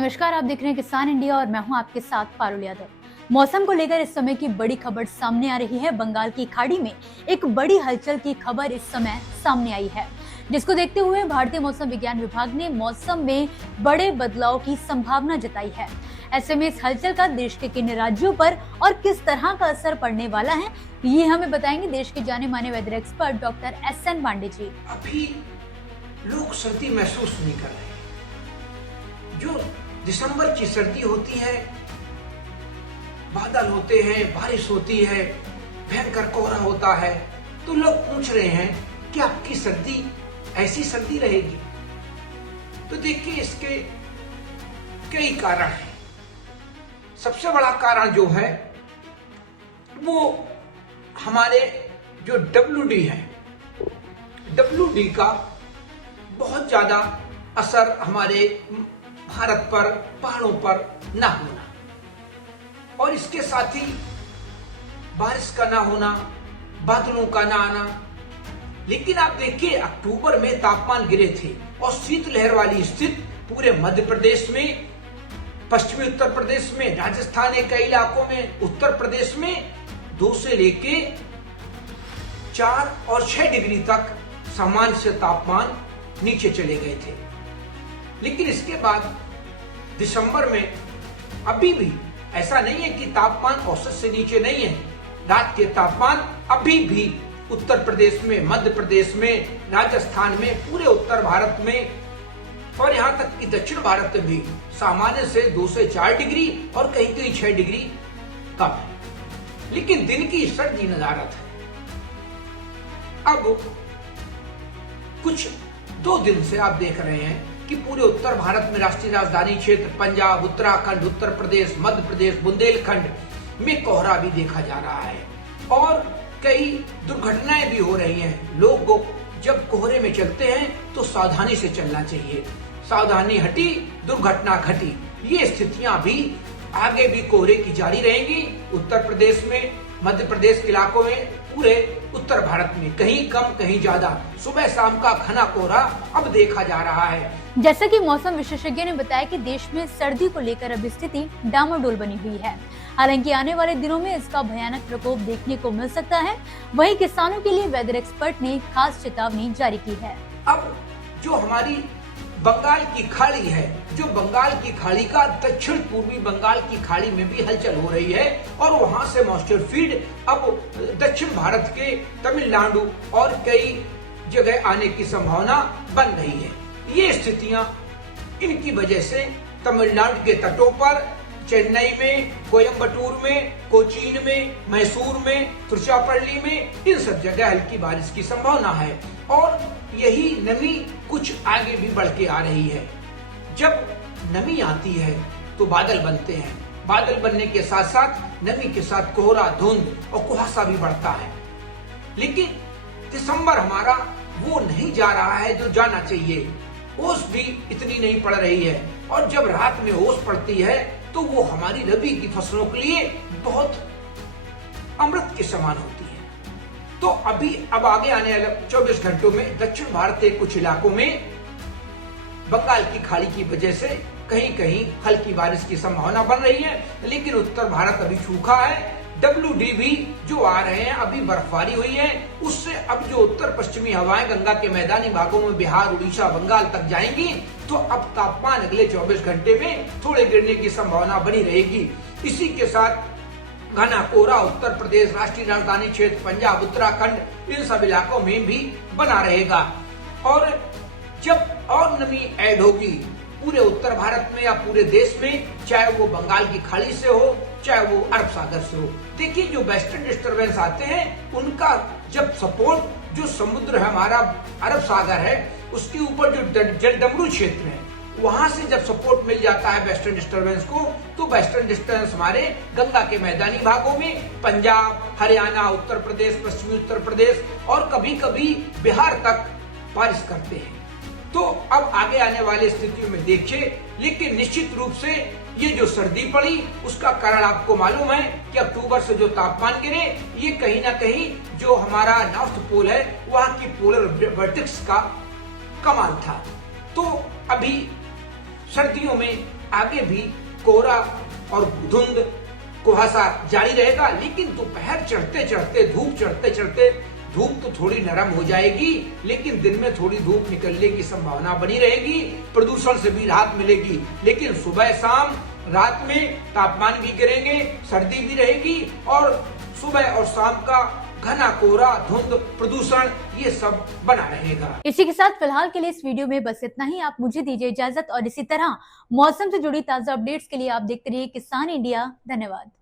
नमस्कार, आप देख रहे हैं किसान इंडिया और मैं हूं आपके साथ पारुल यादव। मौसम को लेकर इस समय की बड़ी खबर सामने आ रही है। बंगाल की खाड़ी में एक बड़ी हलचल की खबर इस समय सामने आई है, जिसको देखते हुए भारतीय मौसम विज्ञान विभाग ने मौसम में बड़े बदलाव की संभावना जताई है। ऐसे में इस हलचल का देश के किन राज्यों पर और किस तरह का असर पड़ने वाला है, ये हमें बताएंगे देश के जाने माने weather expert doctor SN Pandey ji. अभी लोग सर्दी महसूस नहीं कर रहे। जो दिसंबर की सर्दी होती है, बादल होते हैं, बारिश होती है, भयंकर कोहरा होता है, तो लोग पूछ रहे हैं कि आपकी सर्दी ऐसी सर्दी रहेगी। तो देखिए, इसके कई कारण हैं। सबसे बड़ा कारण जो है वो हमारे जो WD है, WD का बहुत ज्यादा असर हमारे भारत पर, पहाड़ों पर ना होना, और इसके साथ ही बारिश का ना होना, बादलों का ना आना। लेकिन आप देखिए, अक्टूबर में तापमान गिरे थे और शीतलहर वाली स्थिति पूरे मध्य प्रदेश में, पश्चिमी उत्तर प्रदेश में, राजस्थान के कई इलाकों में, उत्तर प्रदेश में 2 से लेके 4 और 6 डिग्री तक सामान्य से तापमान नीचे चले गए थे। लेकिन इसके बाद दिसंबर में अभी भी ऐसा नहीं है कि तापमान औसत से नीचे नहीं है। रात के तापमान अभी भी उत्तर प्रदेश में, मध्य प्रदेश में, राजस्थान में, पूरे उत्तर भारत में और यहाँ तक कि दक्षिण भारत में भी सामान्य से 2 से 4 डिग्री और कहीं कहीं 6 डिग्री कम है। लेकिन दिन की सर्दी नदारत है। अब कुछ 2 दिन से आप देख रहे हैं कि पूरे उत्तर भारत में राष्ट्रीय राजधानी क्षेत्र, पंजाब, उत्तराखंड, उत्तर प्रदेश, मध्य प्रदेश, बुंदेलखंड में कोहरा भी देखा जा रहा है और कई दुर्घटनाएं भी हो रही हैं। लोग जब कोहरे में चलते हैं तो सावधानी से चलना चाहिए। सावधानी हटी, दुर्घटना घटी। ये स्थितियां भी आगे भी कोहरे की जारी रहेंगी। उत्तर प्रदेश में, मध्य प्रदेश के इलाकों में, पूरे उत्तर भारत में कहीं कम कहीं ज्यादा सुबह शाम का घना कोहरा अब देखा जा रहा है। जैसा कि मौसम विशेषज्ञ ने बताया कि देश में सर्दी को लेकर अब स्थिति डामाडोल बनी हुई है। हालांकि आने वाले दिनों में इसका भयानक प्रकोप देखने को मिल सकता है। वहीं किसानों के लिए वेदर एक्सपर्ट ने खास चेतावनी जारी की है। अब जो हमारी बंगाल की खाड़ी है, जो बंगाल की खाड़ी का दक्षिण पूर्वी बंगाल की खाड़ी में भी हलचल हो रही है और वहां से मॉइस्चर फील्ड अब दक्षिण भारत के तमिलनाडु और कई जगह आने की संभावना बन रही है। ये स्थितियां, इनकी वजह से तमिलनाडु के तटों पर, चेन्नई में, कोयम्बटूर में, कोचीन में, मैसूर में, तिरुचिरापल्ली में, इन सब जगह हल्की बारिश की संभावना है और यही नमी कुछ आगे भी बढ़ के आ रही है। जब नमी आती है तो बादल बनते हैं। बादल बनने के साथ साथ नमी के साथ कोहरा, धुंध और कुहासा भी बढ़ता है। लेकिन दिसंबर हमारा वो नहीं जा रहा है जो जाना चाहिए। ओस भी इतनी नहीं पड़ रही है और जब रात में ओस पड़ती है तो वो हमारी रबी की फसलों के लिए बहुत अमृत के समान होती है। तो अब आगे आने वाले 24 घंटों में दक्षिण भारत के कुछ इलाकों में बंगाल की खाड़ी की वजह से कहीं कहीं हल्की बारिश की संभावना बन रही है। लेकिन उत्तर भारत अभी सूखा है। WD भी जो आ रहे हैं, अभी बर्फबारी हुई है, उससे अब जो उत्तर पश्चिमी हवाएं गंगा के मैदानी भागों में बिहार, उड़ीसा, बंगाल तक जाएंगी तो अब तापमान अगले 24 घंटे में थोड़े गिरने की संभावना बनी रहेगी। इसी के साथ घना कोहरा उत्तर प्रदेश, राष्ट्रीय राजधानी क्षेत्र, पंजाब, उत्तराखंड, इन सब इलाकों में भी बना रहेगा। और जब और नमी ऐड होगी पूरे उत्तर भारत में या पूरे देश में, चाहे वो बंगाल की खाड़ी से हो, चाहे वो अरब सागर से हो। देखिए, जो वेस्टर्न डिस्टरबेंस आते हैं उनका जब सपोर्ट, जो समुद्र है हमारा, अरब सागर है, उसके ऊपर जो जलडमरू क्षेत्र है, वहां से जब सपोर्ट मिल जाता है वेस्टर्न डिस्टरबेंस को, तो वेस्टर्न डिस्टरबेंस हमारे गंगा के मैदानी भागों में, पंजाब, हरियाणा, उत्तर प्रदेश, पश्चिमी उत्तर प्रदेश और कभी कभी बिहार तक बारिश करते हैं। तो अब आगे आने वाली स्थितियों में देखिए। लेकिन निश्चित रूप से ये जो सर्दी पड़ी उसका कारण आपको मालूम है कि अक्टूबर से जो तापमान गिरे, ये कहीं ना कहीं जो हमारा नॉर्थ पोल है वहां की पोलर वर्टेक्स का कमाल था। तो अभी सर्दियों में आगे भी कोहरा और धुंध कुहासा जारी रहेगा, लेकिन दोपहर चढ़ते चढ़ते धूप तो थोड़ी नरम हो जाएगी, लेकिन दिन में थोड़ी धूप निकलने की संभावना बनी रहेगी। प्रदूषण से भी राहत मिलेगी, लेकिन सुबह शाम रात में तापमान भी गिरेंगे, सर्दी भी रहेगी और सुबह और शाम का घना कोहरा, धुंध, प्रदूषण ये सब बना रहेगा। इसी के साथ फिलहाल के लिए इस वीडियो में बस इतना ही। आप मुझे दीजिए इजाजत और इसी तरह मौसम से जुड़ी ताजा अपडेट्स के लिए आप देखते रहिए किसान इंडिया। धन्यवाद।